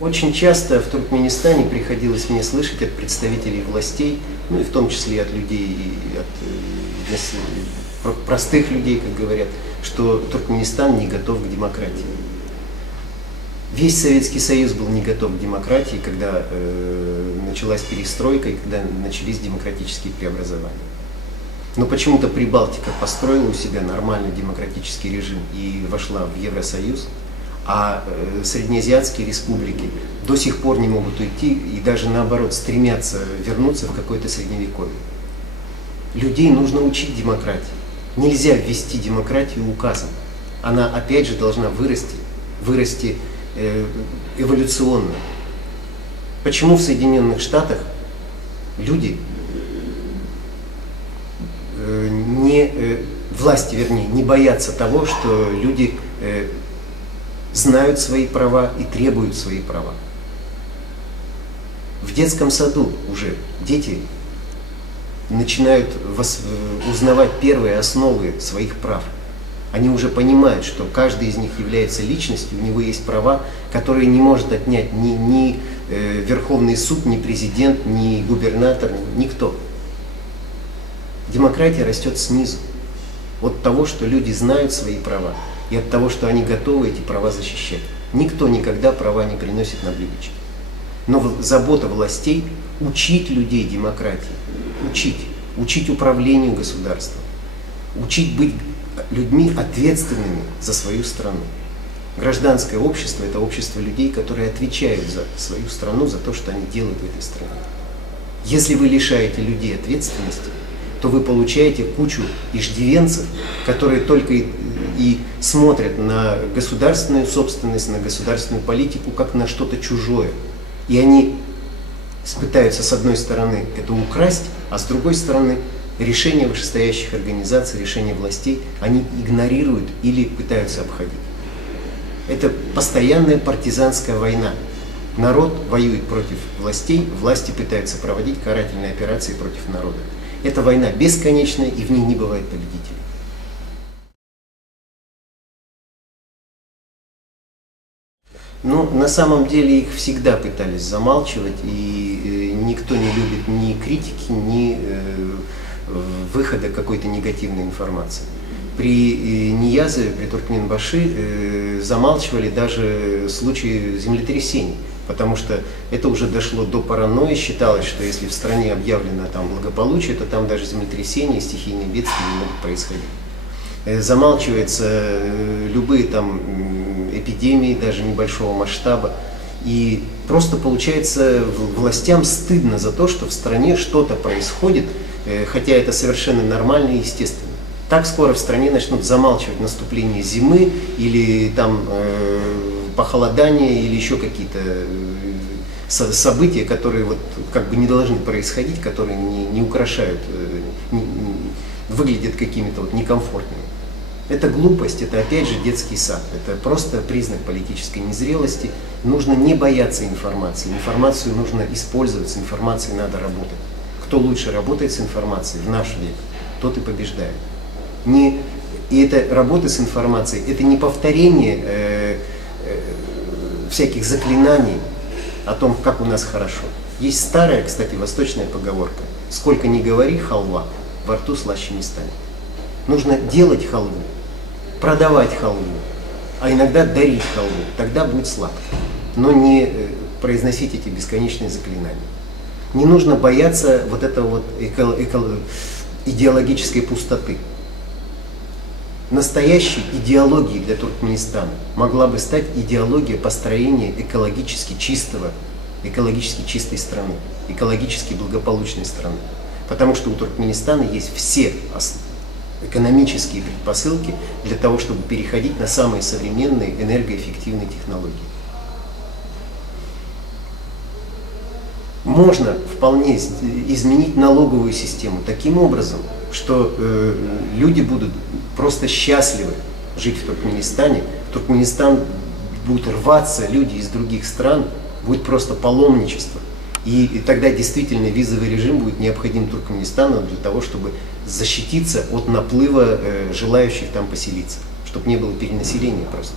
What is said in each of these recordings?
Очень часто в Туркменистане приходилось мне слышать от представителей властей, ну и в том числе от людей, и от простых людей, как говорят, что Туркменистан не готов к демократии. Весь Советский Союз был не готов к демократии, когда началась перестройка и когда начались демократические преобразования. Но почему-то Прибалтика построила у себя нормальный демократический режим и вошла в Евросоюз, а среднеазиатские республики до сих пор не могут уйти и даже наоборот стремятся вернуться в какое-то средневековье. Людей нужно учить демократии. Нельзя ввести демократию указом. Она опять же должна вырасти эволюционно. Почему в Соединенных Штатах люди власти, вернее, не боятся того, что люди знают свои права и требуют свои права? В детском саду уже дети начинают узнавать первые основы своих прав. Они уже понимают, что каждый из них является личностью, у него есть права, которые не может отнять ни Верховный суд, ни президент, ни губернатор, никто. Демократия растет снизу, от того, что люди знают свои права и от того, что они готовы эти права защищать. Никто никогда права не приносит на блюдечке. Но забота властей – учить людей демократии, учить управлению государством, учить быть людьми ответственными за свою страну. Гражданское общество – это общество людей, которые отвечают за свою страну, за то, что они делают в этой стране. Если вы лишаете людей ответственности, то вы получаете кучу иждивенцев, которые только и смотрят на государственную собственность, на государственную политику, как на что-то чужое. И они пытаются, с одной стороны, это украсть, а с другой стороны, решения вышестоящих организаций, решения властей, они игнорируют или пытаются обходить. Это постоянная партизанская война. Народ воюет против властей, власти пытаются проводить карательные операции против народа. Эта война бесконечная, и в ней не бывает победителей. Но на самом деле их всегда пытались замалчивать, и никто не любит ни критики, ни выхода какой-то негативной информации. При Ниязове, при Туркменбаши замалчивали даже случаи землетрясений, потому что это уже дошло до паранойи. Считалось, что если в стране объявлено там благополучие, то там даже землетрясения, стихийные бедствия не могут происходить. Замалчиваются любые там эпидемии, даже небольшого масштаба. И просто получается властям стыдно за то, что в стране что-то происходит, хотя это совершенно нормально и естественно. Так скоро в стране начнут замалчивать наступление зимы или там похолодание или еще какие-то события, которые вот как бы не должны происходить, которые не украшают, выглядят какими-то вот некомфортными. Это глупость, это опять же детский сад, это просто признак политической незрелости. Нужно не бояться информации, информацию нужно использовать, с информацией надо работать. Кто лучше работает с информацией в наш век, тот и побеждает. И эта работа с информацией, это не повторение всяких заклинаний о том, как у нас хорошо. Есть старая, кстати, восточная поговорка: сколько ни говори, халва во рту слаще не станет. Нужно делать халву, продавать халву, а иногда дарить халву, тогда будет сладко. Но не произносить эти бесконечные заклинания. Не нужно бояться вот этого вот идеологической пустоты. Настоящей идеологией для Туркменистана могла бы стать идеология построения экологически чистой страны, экологически благополучной страны. Потому что у Туркменистана есть все экономические предпосылки для того, чтобы переходить на самые современные энергоэффективные технологии. Можно вполне изменить налоговую систему таким образом, что люди будут просто счастливы жить в Туркменистане. В Туркменистан будут рваться люди из других стран, будет просто паломничество. И тогда действительно визовый режим будет необходим Туркменистану для того, чтобы защититься от наплыва желающих там поселиться, чтобы не было перенаселения просто.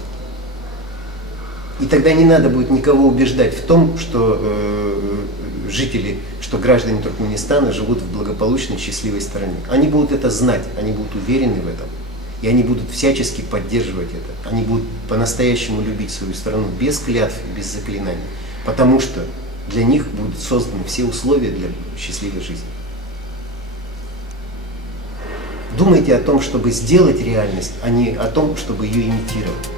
И тогда не надо будет никого убеждать в том, что жители, что граждане Туркменистана живут в благополучной, счастливой стране. Они будут это знать, они будут уверены в этом. И они будут всячески поддерживать это. Они будут по-настоящему любить свою страну без клятв, без заклинаний. Потому что для них будут созданы все условия для счастливой жизни. Думайте о том, чтобы сделать реальность, а не о том, чтобы ее имитировать.